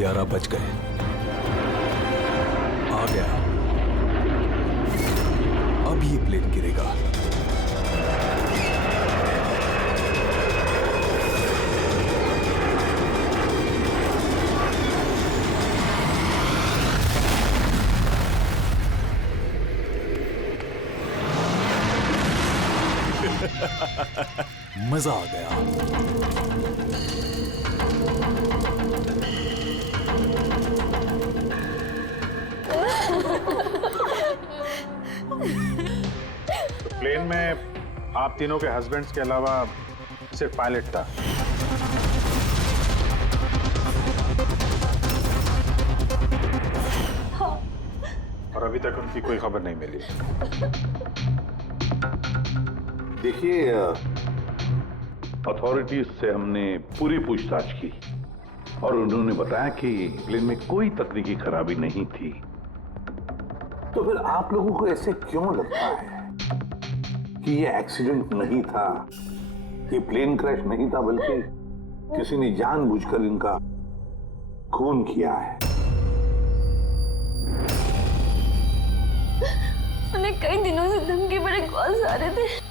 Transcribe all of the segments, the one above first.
11 बज गए। आ गया। अब ये प्लेन गिरेगा। मजा आ गया। प्लेन में आप तीनों के हस्बैंड्स के अलावा सिर्फ पायलट था। हाँ। और अभी तक उनकी कोई खबर नहीं मिली। देखिए, अथॉरिटीज से हमने पूरी पूछताछ की और उन्होंने बताया कि प्लेन में कोई तकनीकी खराबी नहीं थी। तो फिर आप लोगों को ऐसे क्यों लगता है कि ये एक्सीडेंट नहीं था, ये प्लेन क्रैश नहीं था, बल्कि किसी ने जानबूझकर इनका खून किया है? उन्हें कई दिनों से धमकी भरे कॉल्स आ रहे थे।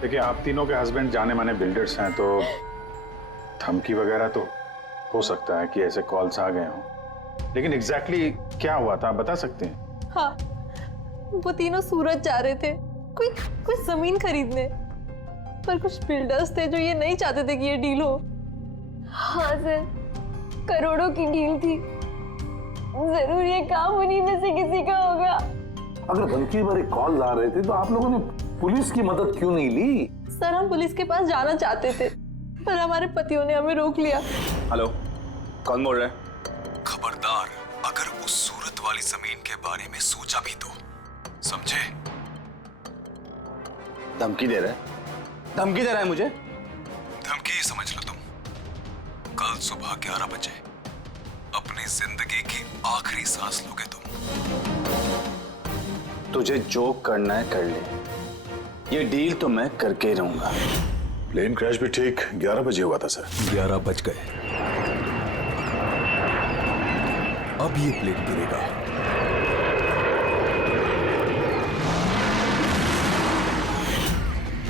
देखिए, आप तीनों के हस्बैंड जाने माने बिल्डर्स हैं, तो धमकी वगैरह तो हो सकता है कि ऐसे कॉल्स आ गए हों, लेकिन एग्जैक्टली क्या हुआ था आप बता सकते हैं? हाँ, वो तीनों सूरत जा रहे थे कोई जमीन खरीदने, पर कुछ बिल्डर्स थे जो ये नहीं चाहते थे कि ये डील हो। हाँ सर, करोड़ों की डील थी, जरूर ये काम उन्हीं में से किसी का होगा। अगर धमकी भरे कॉल आ रहे थे तो आप लोगों ने पुलिस की मदद क्यों नहीं ली? सर, हम पुलिस के पास जाना चाहते थे, पर हमारे पतियों ने हमें रोक लिया। हेलो, कौन बोल रहा है? खबरदार, अगर उस सूरत वाली जमीन के बारे में सोचा भी तो, समझे? धमकी दे रहा है? धमकी दे रहा है मुझे? धमकी समझ लो तुम। कल सुबह 11 बजे अपनी जिंदगी की आखिरी सांस लोगे तुम। तुझे जो करना है कर ले, ये डील तो मैं करके ही रहूंगा। प्लेन क्रैश भी ठीक 11 बजे हुआ था सर। 11 बज गए। अब ये प्लेन गिरेगा।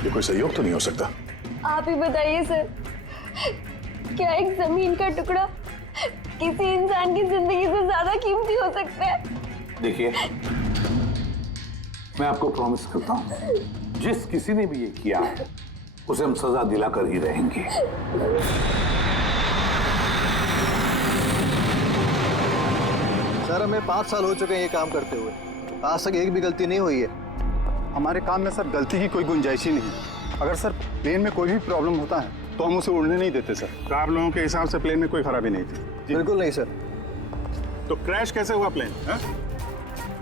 ये कोई सहयोग तो नहीं हो सकता? आप ही बताइए सर, क्या एक जमीन का टुकड़ा किसी इंसान की जिंदगी से ज्यादा कीमती हो सकता है? देखिए, मैं आपको प्रॉमिस करता हूं, जिस किसी ने भी ये किया है उसे हम सजा दिलाकर ही रहेंगे। सर, हमें 5 साल हो चुके हैं ये काम करते हुए, आज तक एक भी गलती नहीं हुई है। हमारे काम में सर गलती की कोई गुंजाइश ही नहीं। अगर सर प्लेन में कोई भी प्रॉब्लम होता है तो हम उसे उड़ने नहीं देते सर। तो आप लोगों के हिसाब से प्लेन में कोई खराबी नहीं थी? बिल्कुल नहीं सर। तो क्रैश कैसे हुआ प्लेन?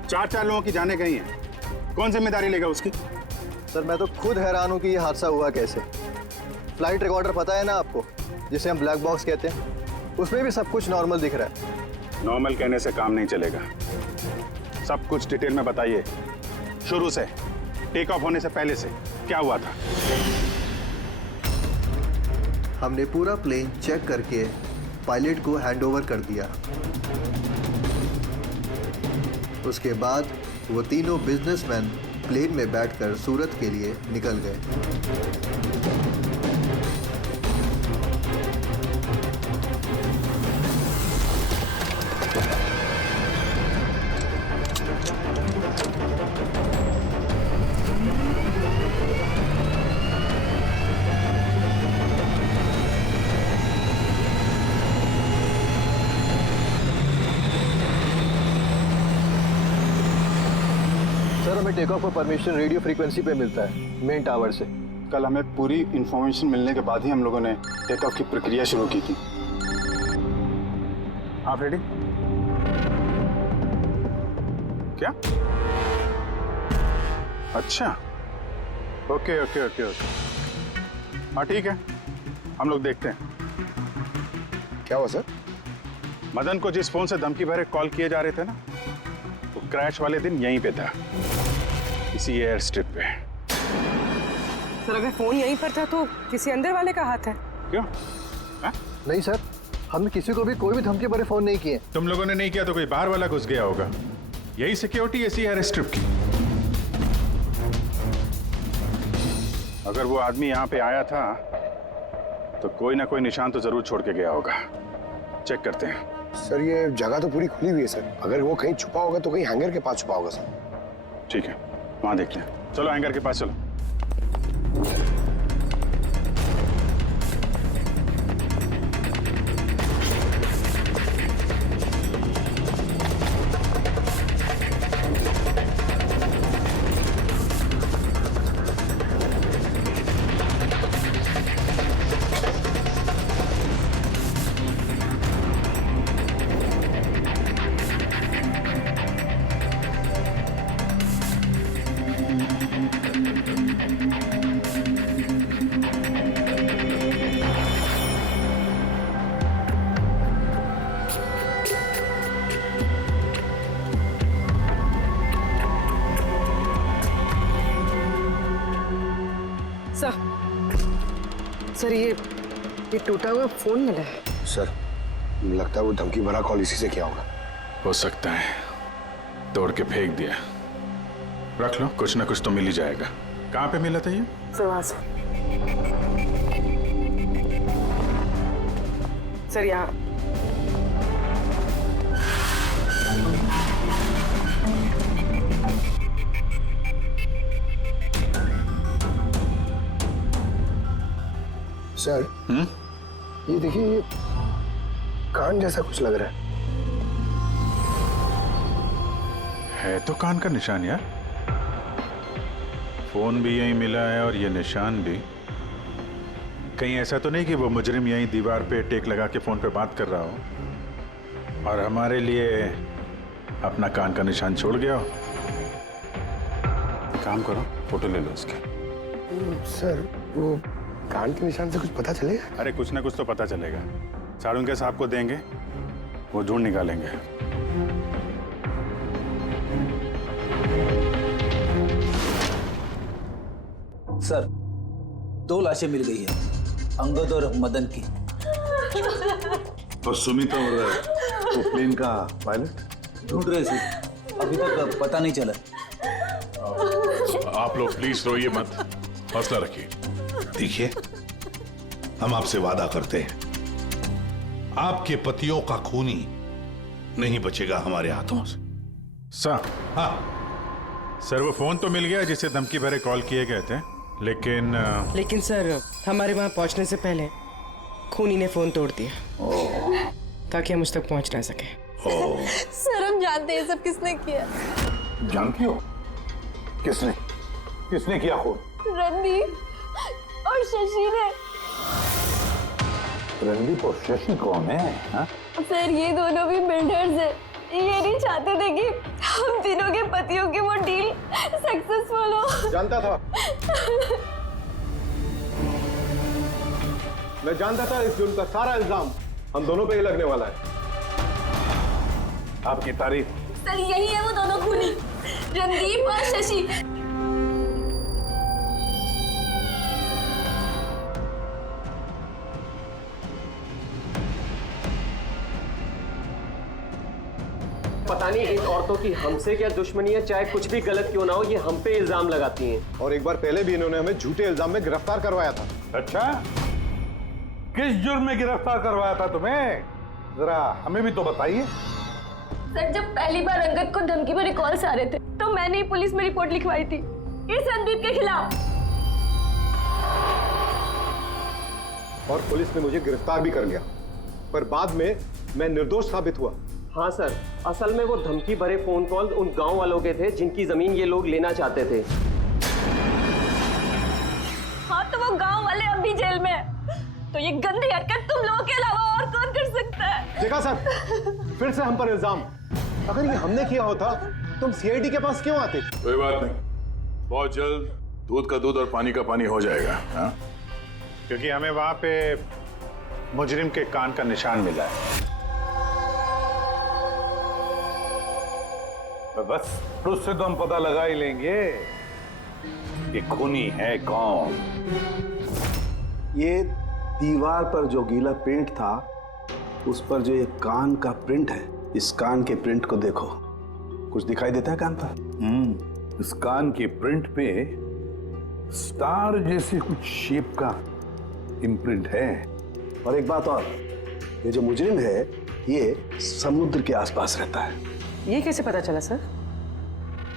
4 लोगों की जानें गई हैं, कौन जिम्मेदारी लेगा उसकी? सर, मैं तो खुद हैरान हूँ कि ये हादसा हुआ कैसे। फ्लाइट रिकॉर्डर पता है ना आपको, जिसे हम ब्लैक बॉक्स कहते हैं, उसमें भी सब कुछ नॉर्मल दिख रहा है। नॉर्मल कहने से काम नहीं चलेगा, सब कुछ डिटेल में बताइए, शुरू से, टेक ऑफ होने से पहले से क्या हुआ था? हमने पूरा प्लेन चेक करके पायलट को हैंडओवर कर दिया। उसके बाद वो तीनों बिजनेसमैन प्लेन में बैठकर सूरत के लिए निकल गए। सर, हमें टेक ऑफ का परमिशन रेडियो फ्रीक्वेंसी पे मिलता है, मेन टावर से। कल हमें पूरी इंफॉर्मेशन मिलने के बाद ही हम लोगों ने टेक ऑफ की प्रक्रिया शुरू की थी। आप रेडी? क्या? अच्छा, ओके ओके ओके ओके, हाँ ठीक है, हम लोग देखते हैं। क्या हुआ सर? मदन को जिस फोन से धमकी भरे कॉल किए जा रहे थे ना, वो क्रैश वाले दिन यहीं पे था, इसी एयर स्ट्रिप पे। सर, अगर फोन यहीं पर था तो किसी अंदर वाले का हाथ है। क्यों? हाँ? नहीं सर, हमने किसी को भी कोई भी धमकी भरे फोन नहीं किए। तुम लोगों ने नहीं किया तो कोई बाहर वाला घुस गया होगा। यही सिक्योरिटी ऐसी है स्ट्रिप की। अगर वो आदमी यहाँ पे आया था तो कोई ना कोई निशान तो जरूर छोड़ के गया होगा। चेक करते हैं। सर ये जगह तो पूरी खुली हुई है सर, अगर वो कहीं छुपा होगा तो कहीं हैंगर के पास छुपा होगा सर। ठीक है, वहां देखते हैं। चलो हैंगर के पास चलो। सर ये टूटा हुआ फोन मिला है। सर लगता है वो धमकी भरा कॉल इसी से किया होगा। हो सकता है तोड़ के फेंक दिया। रख लो, कुछ ना कुछ तो मिल ही जाएगा। कहाँ पे मिला था ये? सर यहाँ। सर ये देखिए, ये कान जैसा कुछ लग रहा है तो कान का निशान यार। फोन भी यहीं मिला है और ये निशान भी। कहीं ऐसा तो नहीं कि वो मुजरिम यहीं दीवार पे टेक लगा के फोन पे बात कर रहा हो और हमारे लिए अपना कान का निशान छोड़ गया हो। काम करो, फोटो ले लो उसके। सर वो कान के निशान से कुछ पता चलेगा? अरे कुछ ना कुछ तो पता चलेगा। सारुंगे साहब को देंगे, वो ढूंढ निकालेंगे। सर 2 लाशें मिल गई है, अंगद और मदन की। और सुमिता और तो प्लेन का पायलट ढूंढ रहे सर, अभी तक पता नहीं चला। आप लोग प्लीज रोइए मत, हौसला रखिए। देखिए हम आपसे वादा करते हैं, आपके पतियों का खूनी नहीं बचेगा हमारे हाथों से। सर, हाँ सर वो फोन तो मिल गया जिसे धमकी भरे कॉल किए गए थे, लेकिन सर हमारे वहां पहुंचने से पहले खूनी ने फोन तोड़ दिया ताकि हम उस तक पहुंच ना सके। सर हम जानते हैं सब किसने किया। जानती हो किसने किसने किया खून? रणदीप और शशि ने। रणदीप और शशि कौन है? हा? सर ये दोनों भी बिल्डर्स हैं। ये नहीं चाहते थे कि हम तीनों के पतियों की वो डील सक्सेसफुल हो। जानता था, मैं जानता था इस जुर्म का सारा इल्जाम हम दोनों पे ही लगने वाला है। आपकी तारीफ। सर यही है वो दोनों खूनी, रणदीप और शशि। पता नहीं इन औरतों की हमसे क्या दुश्मनी है, चाहे कुछ भी गलत क्यों ना हो, ये हम पे इल्जाम लगाती हैं। और एक बार पहले भी इन्होंने हमें झूठे इल्जाम में गिरफ्तार करवाया था। अच्छा, किस जुर्म में गिरफ्तार करवाया था तुम्हें? जरा हमें भी तो बताइए। सर जब पहली बार अंगद को धमकी भरे कॉल्स आ रहे थे तो मैंने ही पुलिस में रिपोर्ट लिखवाई थी इस रणदीप के खिलाफ, और पुलिस ने मुझे गिरफ्तार भी कर लिया, पर बाद में मैं निर्दोष साबित हुआ। हाँ सर, असल में वो धमकी भरे फोन कॉल उन गांव वालों के थे जिनकी जमीन ये लोग लेना चाहते थे। हाँ तो वो गांव वाले अब भी जेल में हैं। तो ये गंदी हरकत तुम लोगों के अलावा और कौन कर सकता है? देखा सर, फिर से हम पर इल्जाम। अगर ये हमने किया होता तुम सीआईडी के पास क्यों आते? कोई बात नहीं, बहुत जल्द दूध का दूध और पानी का पानी हो जाएगा। हाँ, क्योंकि हमें वहां पे मुजरिम के कान का निशान मिला है। तो बस उससे तो हम पता लगा ही लेंगे कि खूनी है कौन। ये दीवार पर जो गीला पेंट था उस पर जो ये कान का प्रिंट है, इस कान के प्रिंट को देखो। कुछ दिखाई देता है कान पर? इस कान के प्रिंट पे स्टार जैसे कुछ शेप का इम्प्रिंट है। और एक बात और, ये जो मुजरिम है ये समुद्र के आसपास रहता है। ये कैसे पता चला सर?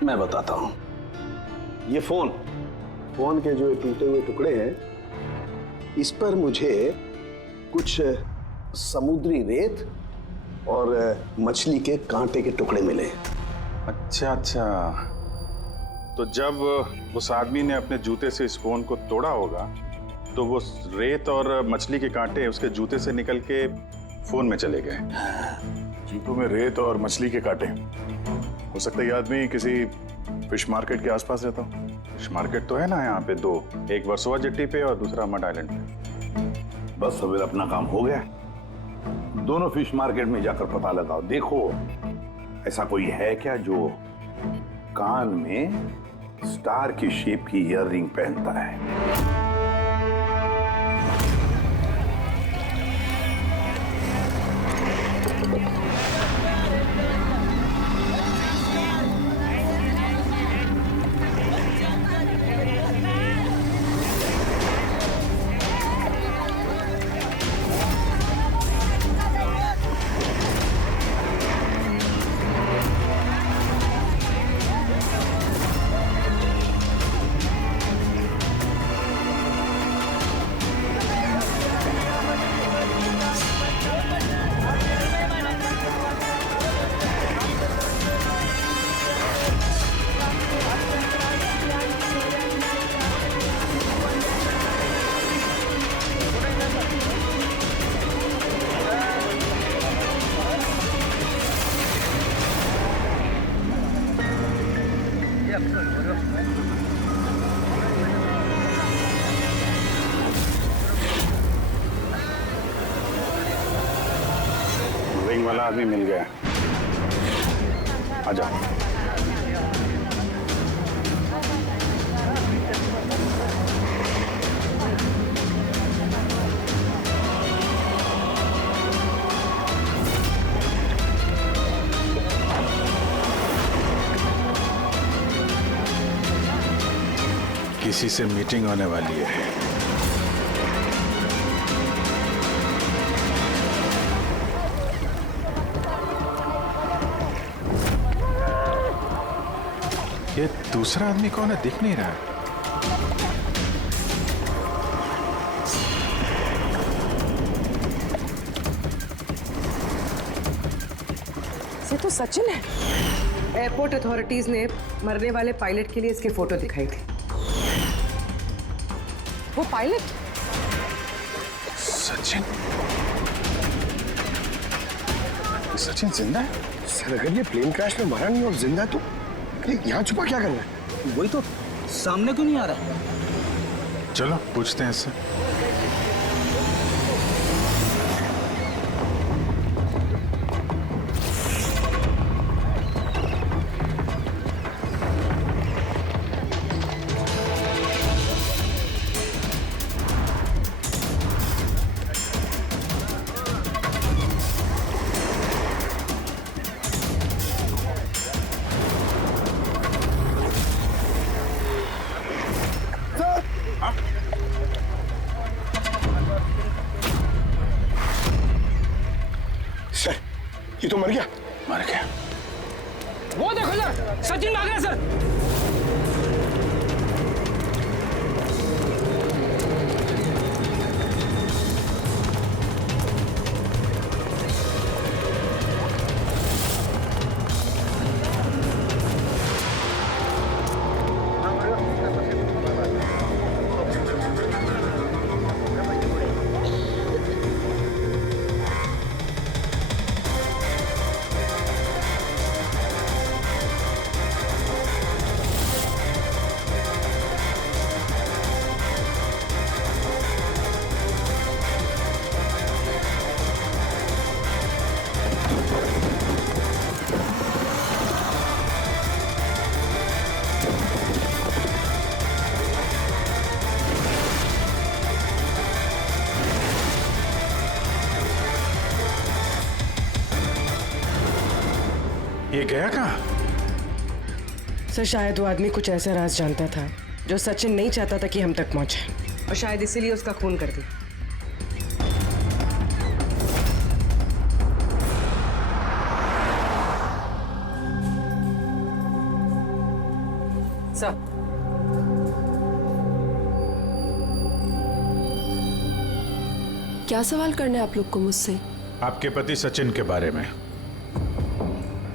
मैं बताता हूं। ये फोन के जो टूटे हुए टुकड़े हैं, इस पर मुझे कुछ समुद्री रेत और मछली के कांटे के टुकड़े मिले। अच्छा, तो जब उस आदमी ने अपने जूते से इस फोन को तोड़ा होगा तो वो रेत और मछली के कांटे उसके जूते से निकल के फोन में चले गए। जूतों में रेत और मछली के कांटे। हो सकता है ये आदमी किसी फिश मार्केट के आसपास रहता हो। फिश मार्केट तो है ना यहाँ पे 2, एक वर्सोवा जेट्टी पे और दूसरा मड आइलैंड पे। बस अब अपना काम हो गया। दोनों फिश मार्केट में जाकर पता लगाओ। देखो ऐसा कोई है क्या जो कान में स्टार की शेप की ईयररिंग पहनता है। रिंग वाला आदमी मिल गया। आजा। किसी से मीटिंग होने वाली है। ये दूसरा आदमी कौन है? दिख नहीं रहा है। ये तो सचिन है। एयरपोर्ट अथॉरिटीज ने मरने वाले पायलट के लिए इसकी फोटो दिखाई थी। वो पायलट सचिन जिंदा है? सर अगर ये प्लेन क्रैश में मरा नहीं और जिंदा है तो यहाँ छुपा क्या कर रहा है? वही तो सामने क्यों नहीं आ रहा? चलो पूछते हैं इससे। सर ये तो मर गया। मर गया। वो देखो सर, सचिन भाग रहा है सर। ये गया कहाँ? सर शायद वो आदमी कुछ ऐसा राज जानता था जो सचिन नहीं चाहता था कि हम तक पहुंचे, और शायद इसीलिए उसका खून कर दिया। सर क्या सवाल करने आप लोग को मुझसे? आपके पति सचिन के बारे में।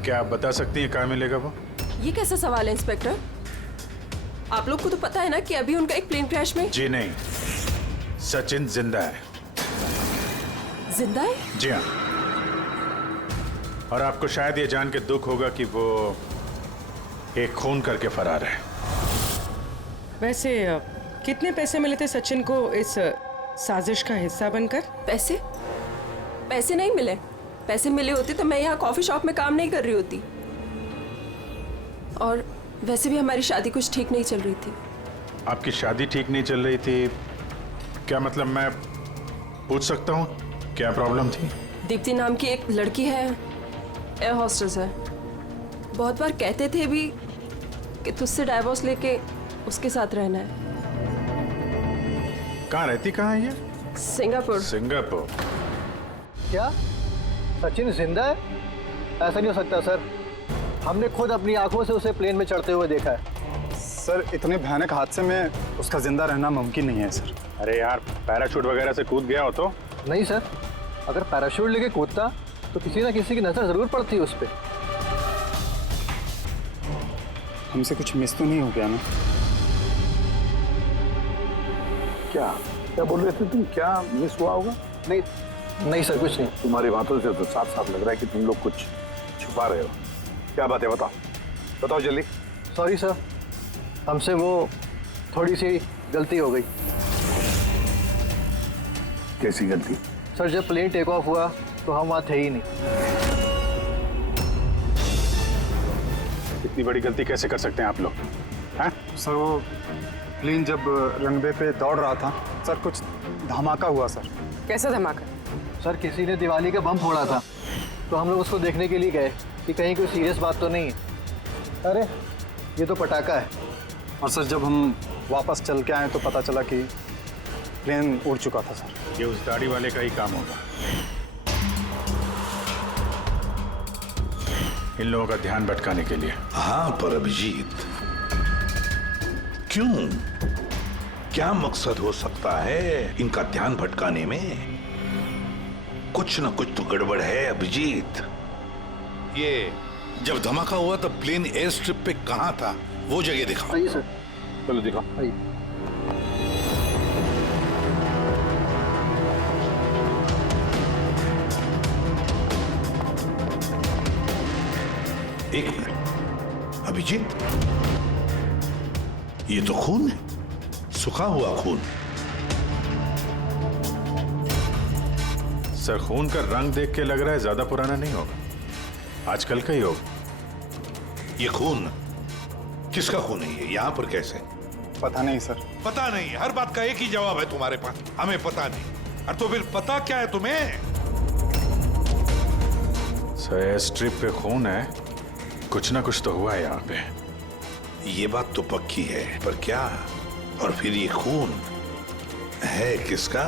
क्या आप बता सकती हैं कहाँ मिलेगा वो? ये कैसा सवाल है इंस्पेक्टर? आप लोग को तो पता है ना कि अभी उनका एक प्लेन क्रैश में। जी नहीं, सचिन जिंदा है। जिंदा है? जी हाँ। और आपको शायद ये जान के दुख होगा कि वो एक खून करके फरार है। वैसे कितने पैसे मिले थे सचिन को इस साजिश का हिस्सा बनकर? पैसे? पैसे नहीं मिले। पैसे मिले होते तो मैं यहाँ कॉफी शॉप में काम नहीं कर रही होती। और वैसे भी हमारी शादी कुछ ठीक नहीं चल रही थी। आपकी शादी ठीक नहीं चल रही थी? क्या मतलब, मैं पूछ सकता हूँ क्या प्रॉब्लम थी? दीप्ति नाम की एक लड़की है, एयर होस्टेस है। बहुत बार कहते थे भी कि तुझसे डाइवोर्स लेके उसके साथ रहना है। कहाँ रहती, कहाँ है ये? सिंगापुर। सिंगापुर। क्या सचिन जिंदा है? ऐसा नहीं हो सकता सर, हमने खुद अपनी आंखों से उसे प्लेन में चढ़ते हुए देखा है। सर इतने भयानक हादसे में उसका जिंदा रहना मुमकिन नहीं है सर। अरे यार, पैराशूट वगैरह से कूद गया हो तो? नहीं सर, अगर पैराशूट लेके कूदता तो किसी ना किसी की नजर जरूर पड़ती उस पर। हमसे कुछ मिस तो नहीं हो गया ना? क्या क्या बोल रहे थे तुम? क्या मिस हुआ होगा? नहीं नहीं सर, कुछ नहीं। तुम्हारी बातों से तो साफ साफ लग रहा है कि तुम लोग कुछ छुपा रहे हो। क्या बात है, बताओ बताओ जल्दी। सॉरी सर, हमसे वो थोड़ी सी गलती हो गई। कैसी गलती? सर जब प्लेन टेक ऑफ हुआ तो हम वहाँ थे ही नहीं। इतनी बड़ी गलती कैसे कर सकते हैं आप लोग? हैं? सर वो प्लेन जब रनवे पे दौड़ रहा था सर, कुछ धमाका हुआ सर। कैसा धमाका? सर किसी ने दिवाली का बम फोड़ा था, तो हम लोग उसको देखने के लिए गए कि कहीं कोई सीरियस बात तो नहीं है। अरे ये तो पटाखा है। और सर जब हम वापस चल के आए तो पता चला कि प्लेन उड़ चुका था सर। ये उस दाढ़ी वाले का ही काम होगा, इन लोगों का ध्यान भटकाने के लिए। हाँ पर अभिजीत, क्यों? क्या मकसद हो सकता है इनका ध्यान भटकाने में? कुछ न कुछ तो गड़बड़ है अभिजीत। ये जब धमाका हुआ तब प्लेन एयर स्ट्रिप पे कहाँ था, वो जगह दिखाओ। आइए सर। चलो दिखाओ। आइए। एक मिनट अभिजीत, ये तो खून है, सूखा हुआ खून। सर खून का रंग देख के लग रहा है ज्यादा पुराना नहीं होगा, आजकल का ही होगा। ये खून किसका खून है? ये यहाँ पर कैसे? पता नहीं सर। पता नहीं? हर बात का एक ही जवाब है तुम्हारे पास, हमें पता नहीं। और तो फिर पता क्या है तुम्हें? सर एयर स्ट्रिप पे खून है, कुछ ना कुछ तो हुआ है यहाँ पे। ये बात तो पक्की है, पर क्या? और फिर ये खून है किसका?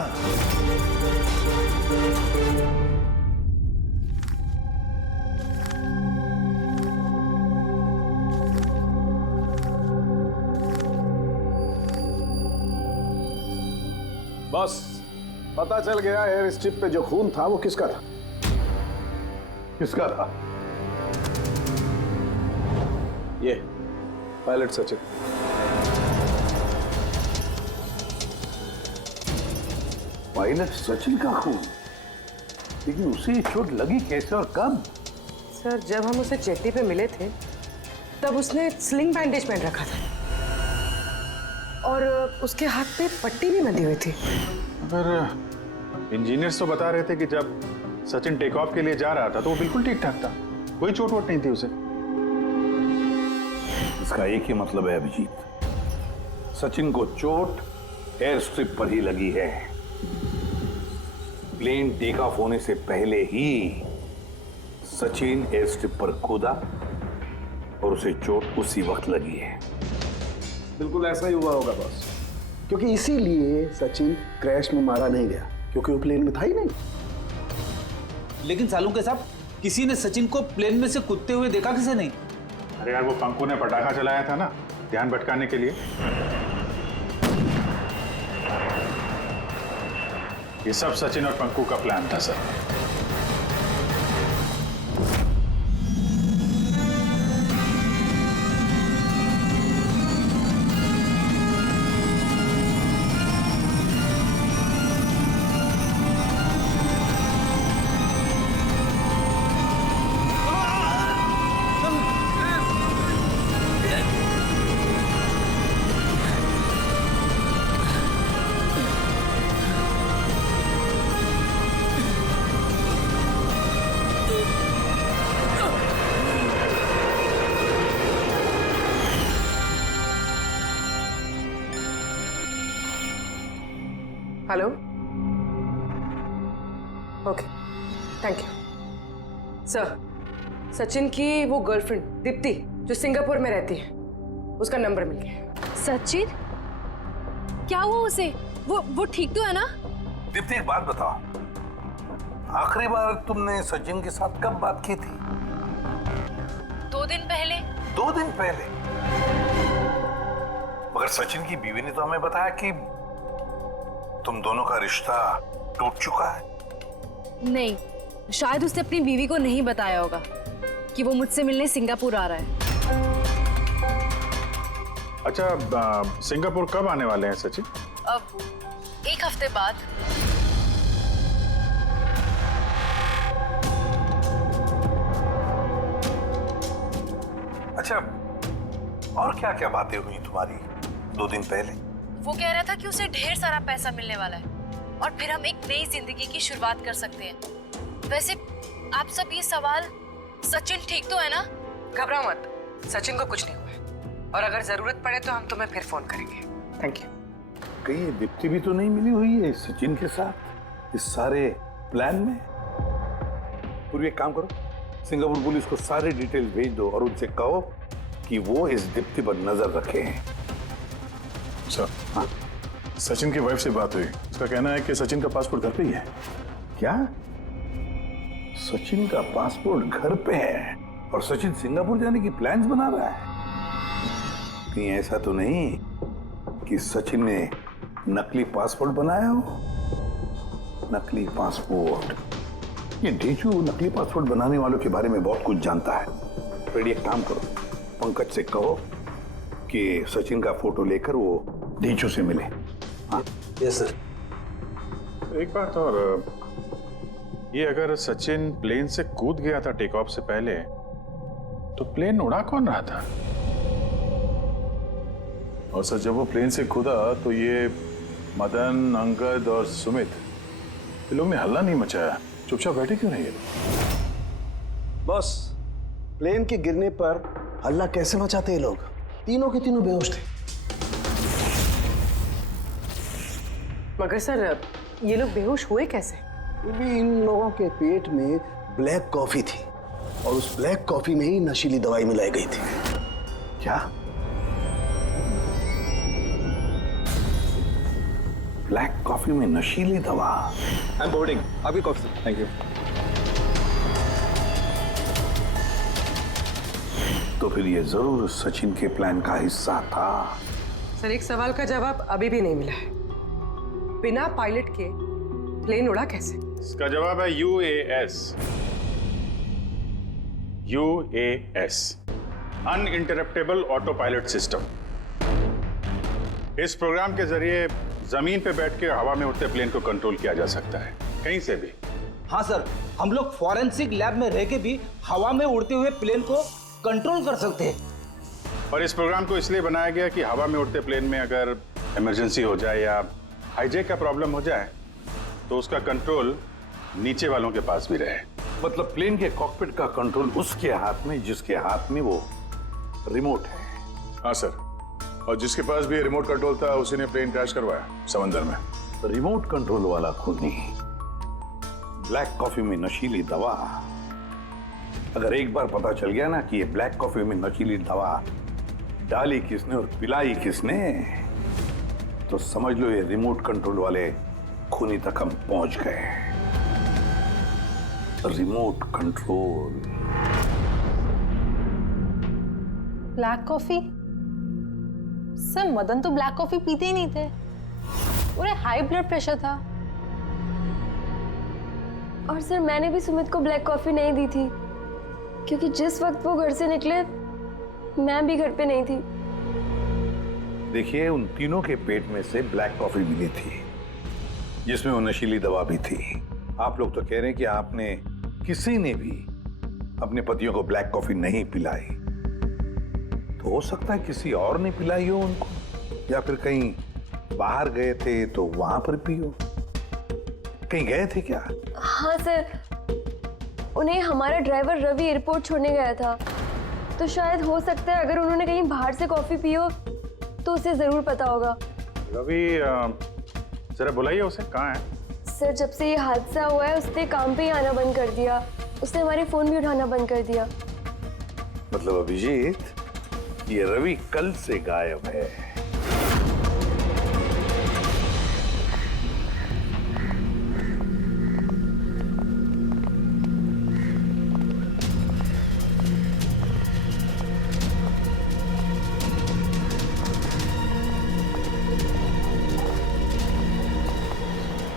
बस पता चल गया, एयर स्ट्रिप पे जो खून था वो किसका था। किसका था? ये पायलट सचिन। पायलट सचिन का खून? लेकिन उसे ये चोट लगी कैसे और कब? सर जब हम उसे जेट्टी पे मिले थे तब उसने स्लिंग बैंडेज पहन रखा था और उसके हाथ पे पट्टी भी बंधी हुई थी। पर इंजीनियर्स तो बता रहे थे कि जब सचिन टेक ऑफ के लिए जा रहा था तो वो बिल्कुल ठीक ठाक था, कोई चोट वोट नहीं थी उसे। इसका एक ही मतलब है अभिजीत, सचिन को चोट एयर स्ट्रिप पर ही लगी है। प्लेन टेक ऑफ होने से पहले ही सचिन एयर स्ट्रिप पर कूदा और उसे चोट उसी वक्त लगी है। बिल्कुल ऐसा ही हुआ होगा बॉस, क्योंकि इसीलिए सचिन क्रैश में मारा नहीं गया, क्योंकि वो प्लेन में था ही नहीं। लेकिन सालुंके साहब, किसी ने सचिन को प्लेन में से कूदते हुए देखा किसे नहीं? अरे यार, वो पंकु ने पटाखा चलाया था ना, ध्यान भटकाने के लिए। ये सब सचिन और पंकु का प्लान था sir. Hello, okay, thank you sir. Sachin की वो गर्लफ्रेंड दीप्ति जो सिंगापुर में रहती है, उसका नंबर मिल गया। सचिन, क्या हुआ उसे? वो ठीक तो है ना? दीप्ति, एक बात बताओ, आखिरी बार तुमने सचिन के साथ कब बात की थी? 2 दिन पहले। 2 दिन पहले? मगर सचिन की बीवी ने तो हमें बताया कि तुम दोनों का रिश्ता टूट चुका है। नहीं, शायद उसने अपनी बीवी को नहीं बताया होगा कि वो मुझसे मिलने सिंगापुर आ रहा है। अच्छा, सिंगापुर कब आने वाले हैं सचिन? अब 1 हफ्ते बाद। अच्छा, और क्या क्या बातें हुई तुम्हारी 2 दिन पहले? वो कह रहा था कि उसे ढेर सारा पैसा मिलने वाला है और फिर हम एक नई जिंदगी की शुरुआत कर सकते हैं। वैसे आप सब ये सवाल, सचिन ठीक तो है ना? घबराओ मत, सचिन को कुछ नहीं हुआ है और अगर जरूरत पड़े तो हम तुम्हें फिर फोन करेंगे। Thank you. कहीं दीप्ति भी तो नहीं मिली हुई है सचिन के साथ इस सारे प्लान में? पूरी एक काम करो, सिंगापुर पुलिस को सारे डिटेल्स भेज दो और उनसे कहो कि वो इस दीप्ति पर नजर रखे हैं। सर, हाँ? सचिन की वाइफ से बात हुई, उसका कहना है कि सचिन का पासपोर्ट घर पे ही है। क्या? सचिन का पासपोर्ट घर पे है और सचिन सिंगापुर जाने की प्लान्स बना रहा है? कहीं ऐसा तो नहीं कि सचिन ने नकली पासपोर्ट बनाया हो? नकली पासपोर्ट, ये ढीचू नकली पासपोर्ट बनाने वालों के बारे में बहुत कुछ जानता है। फिर एक काम करो, पंकज से कहो कि सचिन का फोटो लेकर वो ढीचू से मिले। हाँ? Yes sir. एक बात और, ये अगर सचिन प्लेन से कूद गया था टेक ऑफ से पहले, तो प्लेन उड़ा कौन रहा था? और सर, जब वो प्लेन से कूदा तो ये मदन, अंगद और सुमित, ये लोग ने हल्ला नहीं मचाया, चुपचाप बैठे क्यों नहीं? बॉस, प्लेन के गिरने पर हल्ला कैसे मचाते हैं लोग? तीनों के तीनों बेहोश थे। मगर सर, ये लोग बेहोश हुए कैसे? भी इन लोगों के पेट में ब्लैक कॉफी थी और उस ब्लैक कॉफी में ही नशीली दवाई मिलाई गई थी। क्या? ब्लैक कॉफी में नशीली दवा? आई एम बोर्डिंग, आपकी कॉफी। Thank you. तो फिर ये जरूर सचिन के प्लान का हिस्सा था। सर, एक सवाल का जवाब अभी भी नहीं मिला है। बिना पायलट के प्लेन उड़ा कैसे? इसका जवाब है UAS। UAS, uninterruptible auto pilot system. इस प्रोग्राम के जरिए जमीन पे बैठ के हवा में उड़ते प्लेन को कंट्रोल किया जा सकता है, कहीं से भी। हाँ सर, हम लोग फॉरेंसिक लैब में रह के भी हवा में उड़ते हुए प्लेन को कंट्रोल कर सकते हैं। और इस प्रोग्राम को इसलिए बनाया गया कि हवा में उड़ते प्लेन में अगर इमरजेंसी हो जाए या हाईजैक का प्रॉब्लम हो जाए तो उसका कंट्रोल नीचे वालों के पास भी रहे। मतलब प्लेन के कॉकपिट का कंट्रोल उसके हाथ में जिसके हाथ में वो रिमोट है। हाँ सर, और जिसके पास भी रिमोट कंट्रोल था उसी ने प्लेन क्रैश करवाया समंदर में। रिमोट कंट्रोल वाला खुद नहीं, ब्लैक कॉफी में नशीली दवा, अगर एक बार पता चल गया ना कि ये ब्लैक कॉफी में नशीली दवा डाली किसने और पिलाई किसने, तो समझ लो ये रिमोट कंट्रोल वाले खूनी तक हम पहुंच गए। Remote control. Black coffee? Sir Madan तो ब्लैक कॉफी पीते ही नहीं थे, उन्हें हाई ब्लड प्रेशर था। और सर मैंने भी सुमित को ब्लैक कॉफी नहीं दी थी, क्योंकि जिस वक्त वो घर से निकले मैं भी घर पे नहीं थी। देखिए, उन तीनों के पेट में से ब्लैक कॉफी मिली थी, जिसमें वो नशीली दवा भी थी। आप लोग तो कह रहे हैं कि आपने किसी ने भी अपने पतियों को ब्लैक कॉफी नहीं पिलाई, तो हो सकता है किसी और ने पिलाई हो उनको, या फिर कहीं बाहर गए थे तो वहां पर पी हो। कहीं गए थे क्या? हाँ सर, उन्हें हमारा ड्राइवर रवि एयरपोर्ट छोड़ने गया था, तो शायद हो सकता है अगर उन्होंने कहीं बाहर से कॉफी पी हो तो उसे जरूर पता होगा। रवि जरा बुलाइए उसे, कहाँ है? सर जब से ये हादसा हुआ है उसने काम पे ही आना बंद कर दिया, उसने हमारे फोन भी उठाना बंद कर दिया। मतलब अभिजीत, ये रवि कल से गायब है।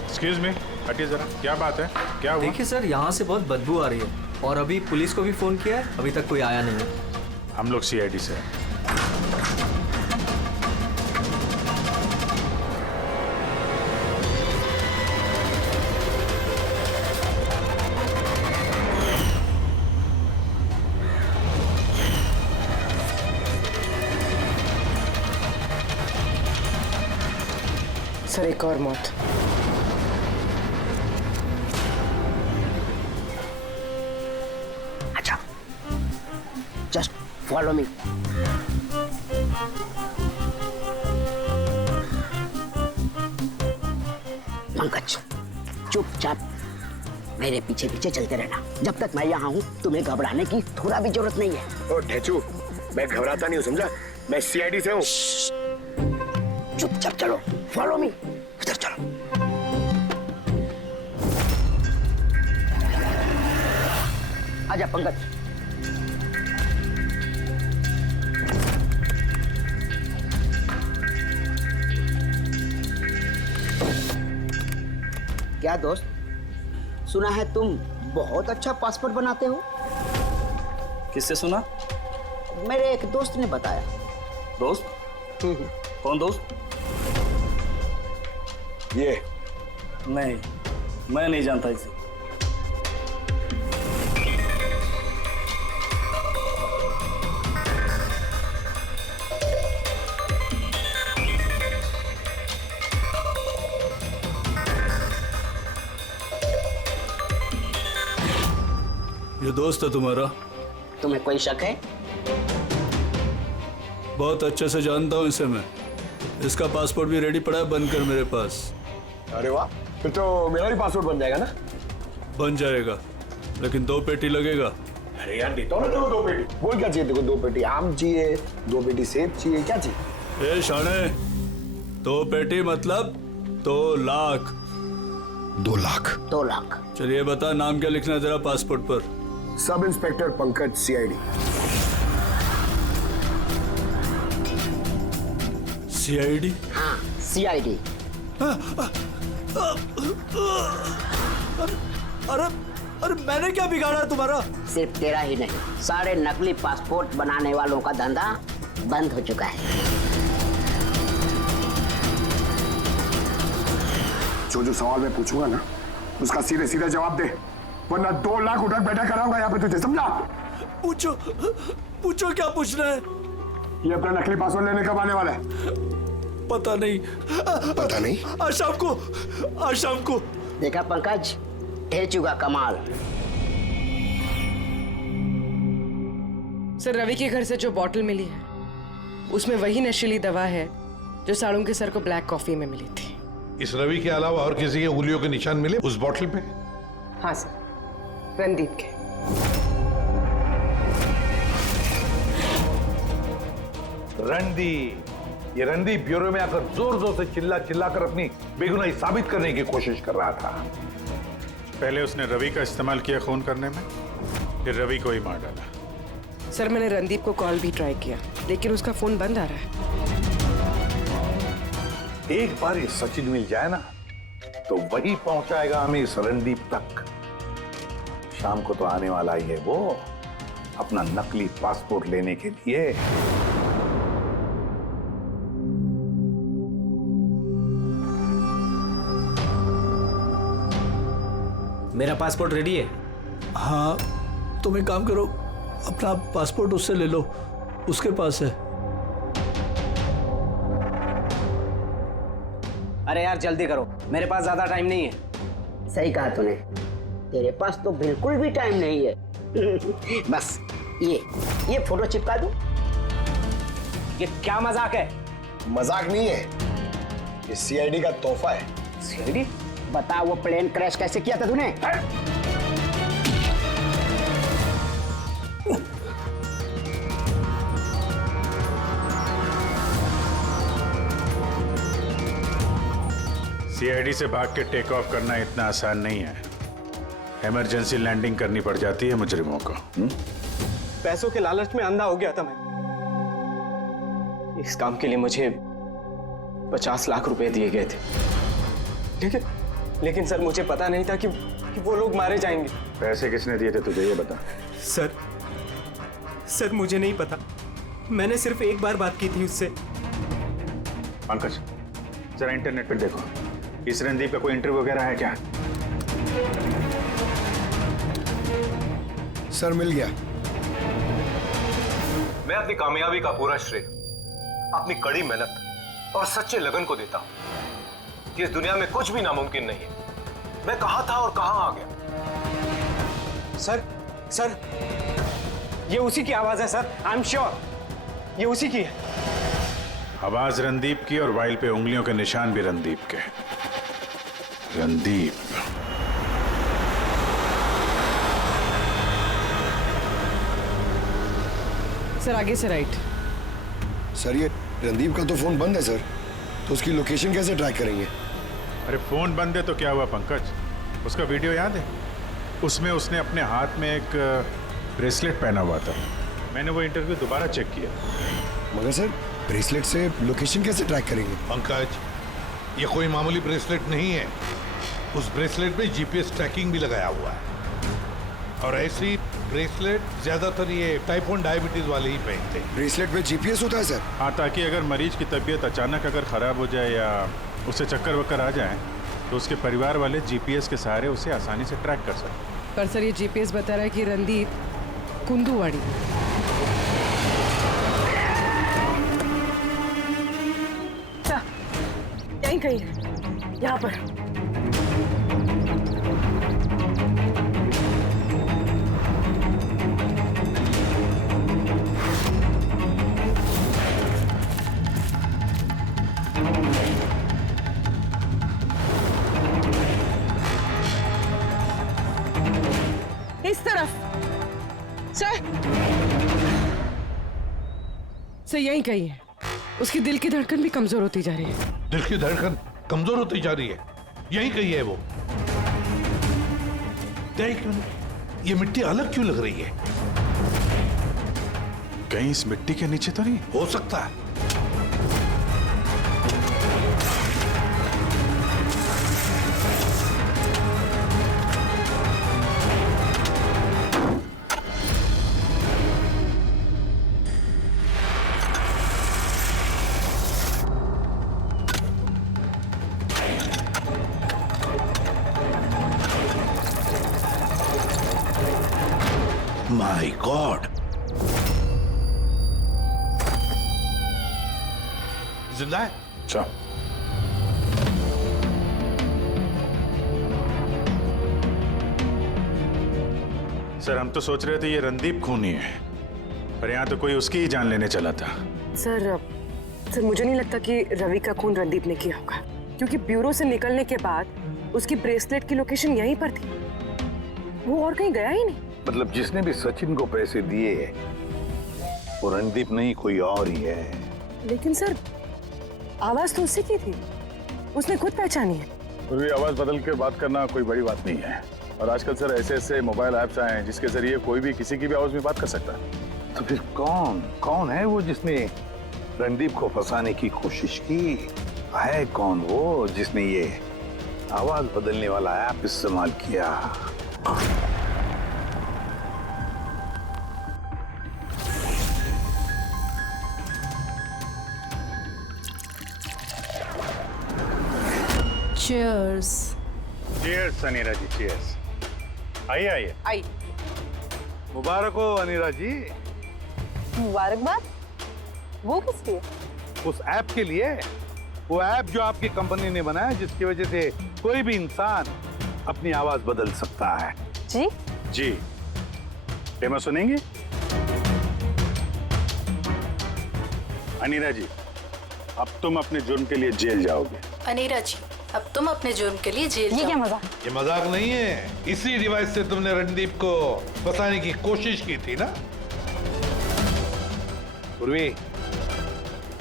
एक्सक्यूज मी, हटिए जरा, क्या बात है, क्या हुआ? देखिए सर, यहाँ से बहुत बदबू आ रही है और अभी पुलिस को भी फोन किया है, अभी तक कोई आया नहीं है। हम लोग CID से हैं। सर एक और मौत। अच्छा, जस्ट फॉलो मी। पंकज, चुपचाप मेरे पीछे पीछे चलते रहना। जब तक मैं यहाँ हूँ तुम्हें घबराने की थोड़ा भी जरूरत नहीं है। ओ ढेचू, मैं घबराता नहीं हूँ, समझा? मैं CID से हूँ। चुपचाप चलो, फॉलो मी। इधर चलो। आजा पंकज। क्या दोस्त, सुना है तुम बहुत अच्छा पासपोर्ट बनाते हो? किससे सुना? मेरे एक दोस्त ने बताया। दोस्त? कौन दोस्त? ये नहीं, मैं नहीं जानता इसे। ये दोस्त है तुम्हारा? तुम्हें कोई शक है? बहुत अच्छे से जानता हूँ इसे मैं। इसका पासपोर्ट भी रेडी पड़ा है, बनकर मेरे पास। अरे वाह, फिर तो मेरा भी पासपोर्ट बन जाएगा ना? बन जाएगा, लेकिन 2 पेटी लगेगा। अरे यार, देता हूँ ना तेरे को 2 पेटी। बोल क्या चाहिए तेरे को? 2 पेटी आम चाहिए, 2 पेटी सेब चाहिए, क्या चाहिए? ए शाने, 2 पेटी मतलब 2 लाख। 2 लाख? 2 लाख। चलिए बता, नाम क्या लिखना है तेरा पासपोर्ट पर? Sub inspector Pankaj, CID। CID? हाँ, CID। अरे मैंने क्या बिगाड़ा है तुम्हारा? सिर्फ तेरा ही नहीं, सारे नकली पासपोर्ट बनाने वालों का धंधा बंद हो चुका है। जो सवाल मैं पूछूंगा ना, उसका सीधे सीधे जवाब दे, वरना 2 लाख उठक बैठक कराऊंगा यहाँ पे तुझे, समझा? पूछो क्या पूछना है? ये अपना नकली पासपोर्ट लेने कब आने वाला है? पता नहीं। पता नहीं? आज शाम को। देखा पंकज, ढेचू का कमाल। सर रवि के घर से जो बॉटल मिली है उसमें वही नशीली दवा है जो साड़ू के सर को ब्लैक कॉफी में मिली थी। इस रवि के अलावा और किसी के उंगलियों के निशान मिले उस बॉटल पे? हाँ सर, रणदीप के। रणदीप, ये रणदीप ब्यूरो में आकर जोर जोर से चिल्ला चिल्ला कर अपनी बेगुनाही साबित करने की कोशिश कर रहा था। पहले उसने रवि का इस्तेमाल किया खून करने में, फिर रवि को ही मार डाला। सर मैंने रणदीप को कॉल भी ट्राई किया, लेकिन उसका फोन बंद आ रहा है। एक बार ये सचिन मिल जाए ना, तो वही पहुंचाएगा हमें इस रणदीप तक। शाम को तो आने वाला ही है वो, अपना नकली पासपोर्ट लेने के लिए। मेरा पासपोर्ट रेडी है। हाँ, तुम एक काम करो, अपना पासपोर्ट उससे ले लो, उसके पास है। अरे यार जल्दी करो, मेरे पास ज्यादा टाइम नहीं है। सही कहा तूने, तेरे पास तो बिल्कुल भी टाइम नहीं है। बस ये फोटो चिपका दूं? ये क्या मजाक है? मजाक नहीं है, ये सीआईडी का तोहफा है। सीआईडी? बता वो प्लेन क्रैश कैसे किया था तूने? सीआईडी से भाग के टेक ऑफ करना इतना आसान नहीं है। इमरजेंसी लैंडिंग करनी पड़ जाती है मुजरिमों को। पैसों के लालच में अंधा हो गया था मैं। इस काम के लिए मुझे 50 लाख रुपए दिए गए थे, लेकिन सर मुझे पता नहीं था कि वो लोग मारे जाएंगे। पैसे किसने दिए थे तुझे, ये बता। सर मुझे नहीं पता, मैंने सिर्फ एक बार बात की थी उससे। पंकज, जरा इंटरनेट पे देखो, इस रणदीप का कोई इंटरव्यू वगैरह है क्या? सर मिल गया। मैं अपनी कामयाबी का पूरा श्रेय अपनी कड़ी मेहनत और सच्चे लगन को देता हूं कि इस दुनिया में कुछ भी नामुमकिन नहीं है। मैं कहां था और कहां आ गया। सर ये उसी की आवाज है सर, आई एम श्योर ये उसी की है। आवाज रणदीप की और वाइल पे उंगलियों के निशान भी रणदीप के। रणदीप, सर आगे से राइट। सर ये रणदीप का तो फोन बंद है सर, तो उसकी लोकेशन कैसे ट्रैक करेंगे? अरे फोन बंद है तो क्या हुआ पंकज, उसका वीडियो याद है? उसमें उसने अपने हाथ में एक ब्रेसलेट पहना हुआ था। मैंने वो इंटरव्यू दोबारा चेक किया। मगर सर ब्रेसलेट से लोकेशन कैसे ट्रैक करेंगे? पंकज, ये कोई मामूली ब्रेसलेट नहीं है। उस ब्रेसलेट में जीपीएस ट्रैकिंग भी लगाया हुआ है, और ऐसी ब्रेसलेट ज्यादातर ये टाइप 1 डायबिटीज वाले ही पहनते हैं। ब्रेसलेट में जीपीएस होता है सर? हाँ, ताकि अगर मरीज की तबीयत अचानक अगर खराब हो जाए या उसे चक्कर वक्कर आ जाए तो उसके परिवार वाले जीपीएस के सहारे उसे आसानी से ट्रैक कर सकते। पर सर ये जीपीएस बता रहा है कि रणदीप कुंदूवाड़ी। यहीं कहीं है, यहाँ पर। इस तरफ सर यहीं कहीं है। उसकी दिल की धड़कन भी कमजोर होती जा रही है। दिल की धड़कन कमजोर होती जा रही है, यही कही है वो। क्यों ये मिट्टी अलग क्यों लग रही है? कहीं इस मिट्टी के नीचे तो नहीं हो सकता है। My God! जिंदा है? अच्छा। सर हम तो सोच रहे थे ये रणदीप खूनी है, पर यहाँ तो कोई उसकी ही जान लेने चला था। सर मुझे नहीं लगता कि रवि का खून रणदीप ने किया होगा, क्योंकि ब्यूरो से निकलने के बाद उसकी ब्रेसलेट की लोकेशन यहीं पर थी, वो और कहीं गया ही नहीं। मतलब जिसने भी सचिन को पैसे दिए वो रणदीप नहीं, कोई और ही है। लेकिन सर आवाज तो उससे की थी, उसने खुद पहचानी है। फिर भी आवाज बदल के बात करना कोई बड़ी बात नहीं है। और आजकल सर ऐसे ऐसे मोबाइल ऐप्स आए हैं जिसके जरिए कोई भी किसी की भी आवाज में बात कर सकता है। तो फिर कौन कौन है वो जिसने रणदीप को फंसाने की कोशिश की? है कौन वो जिसने ये आवाज बदलने वाला ऐप इस्तेमाल किया? Cheers. चीयर्स अनीरा जी, चीयर्स। आइए आइए। आई। मुबारक हो अनीरा जी। मुबारकबाद? वो किस लिए? उस ऐप के लिए, वो ऐप जो आपकी कंपनी ने बनाया जिसकी वजह से कोई भी इंसान अपनी आवाज बदल सकता है। जी जी। डेमो सुनेंगे? अनीरा जी, अब तुम अपने जुर्म के लिए जेल जाओगे। अनीरा जी, अब तुम अपने जुर्म के लिए जेल ये क्या मजाक? ये मजाक नहीं है। इसी डिवाइस से तुमने रणदीप को फंसाने की कोशिश की थी ना? पूर्वी,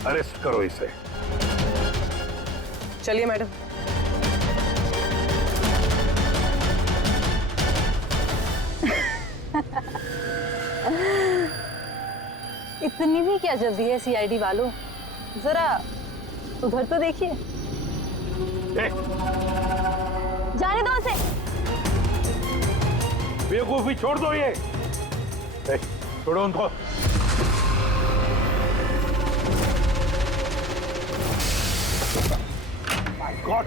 अरेस्ट करो इसे। चलिए मैडम। इतनी भी क्या जल्दी है सीआईडी वालों, जरा उधर तो देखिए। जाने दो उसे। बेवकूफी छोड़ दो ये। छोड़ो उनको। My god,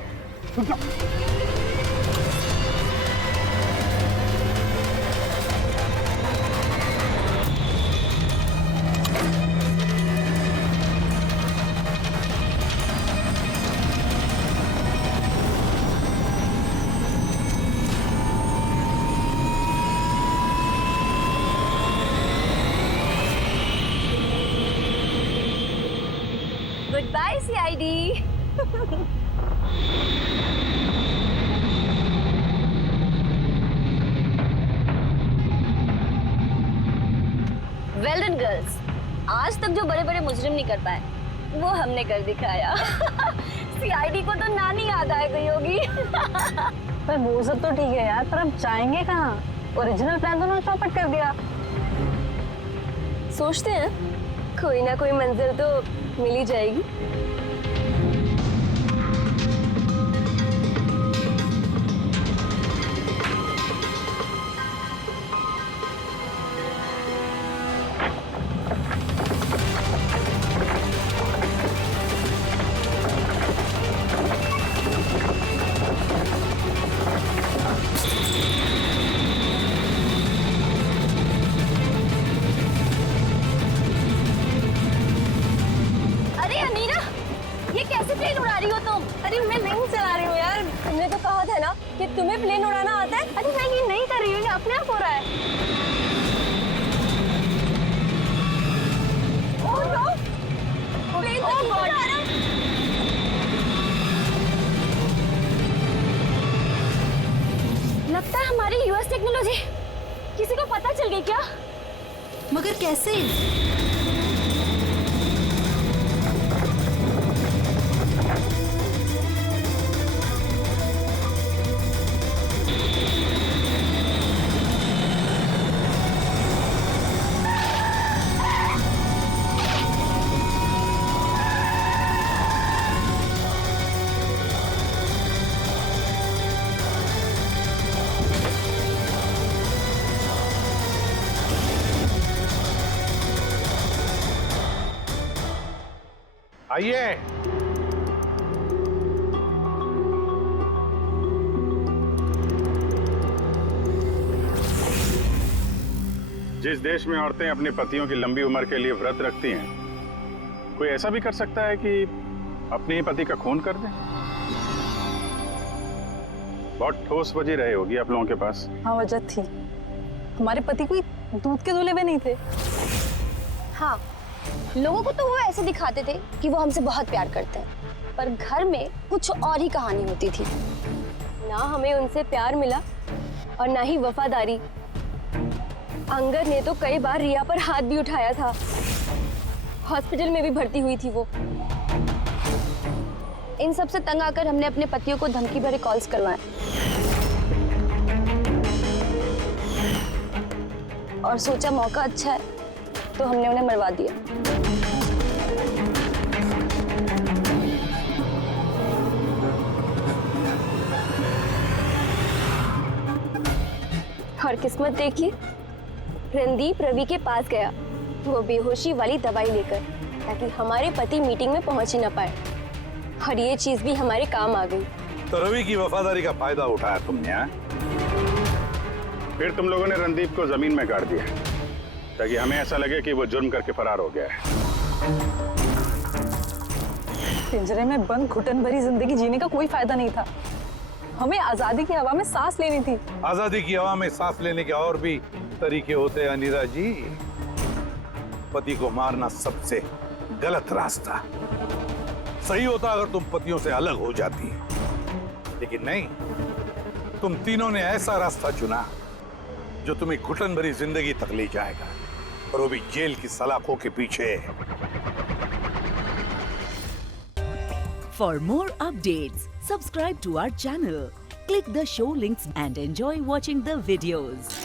good bye CID. Well done girls, आज तक जो बड़े बड़े मुजरिम नहीं कर पाए वो हमने कर दिखाया। सीआईडी को तो नानी याद आ गई होगी। पर वो सब तो ठीक है यार, पर अब जाएंगे कहाँ? ओरिजिनल प्लान तो ना चौपट कर दिया। सोचते हैं कोई ना कोई मंजिल तो मिल ही जाएगी। अरे अनीरा, ये कैसे प्लेन उड़ा रही हो तुम? अरे मैं नहीं चला रही हूँ यार, तुमने तो कहा था ना कि तुम्हें प्लेन उड़ाना आता है। अरे मैं ये नहीं कर रही हूँ, ये अपने आप हो रहा है। ओह नो, प्लेन तो नहीं उड़ा रहा। लगता है हमारी यूएस टेक्नोलॉजी किसी को पता चल गई क्या? मगर कैसे? आइए। जिस देश में औरतें अपने पतियों की लंबी उम्र के लिए व्रत रखती हैं, कोई ऐसा भी कर सकता है कि अपने ही पति का खून कर दे? बहुत ठोस वजह रही होगी आप लोगों के पास। हाँ वजह थी, हमारे पति कोई दूध के धुले हुए नहीं थे। हाँ, लोगों को तो वो ऐसे दिखाते थे कि वो हमसे बहुत प्यार करते हैं, पर घर में कुछ और ही कहानी होती थी। ना हमें उनसे प्यार मिला और ना ही वफादारी। अंगद ने तो कई बार रिया पर हाथ भी उठाया था हॉस्पिटल में भी भर्ती हुई थी वो। इन सब से तंग आकर हमने अपने पतियों को धमकी भरे कॉल्स करवाए और सोचा मौका अच्छा है तो हमने उन्हें मरवा दिया। और किस्मत देखिए, रणदीप रवि के पास गया वो बेहोशी वाली दवाई लेकर, ताकि हमारे पति मीटिंग में पहुंच ही ना पाए। और ये चीज भी हमारे काम आ गई। तो रवि की वफादारी का फायदा उठाया तुमने, हाँ? फिर तुम लोगों ने रणदीप को जमीन में गाड़ दिया ताकि हमें ऐसा लगे कि वो जुर्म करके फरार हो गया है। पिंजरे में बंद घुटन भरी जिंदगी जीने का कोई फायदा नहीं था। हमें आजादी की हवा में सांस लेनी थी। आजादी की हवा में सांस लेने के और भी तरीके होते हैं अनीता जी। पति को मारना सबसे गलत रास्ता। सही होता अगर तुम पतियों से अलग हो जाती, लेकिन नहीं, तुम तीनों ने ऐसा रास्ता चुना जो तुम्हें घुटन भरी जिंदगी तक ले जाएगा, और वो भी जेल की सलाखों के पीछे। For more updates, subscribe to our channel, click the show links and enjoy watching the videos.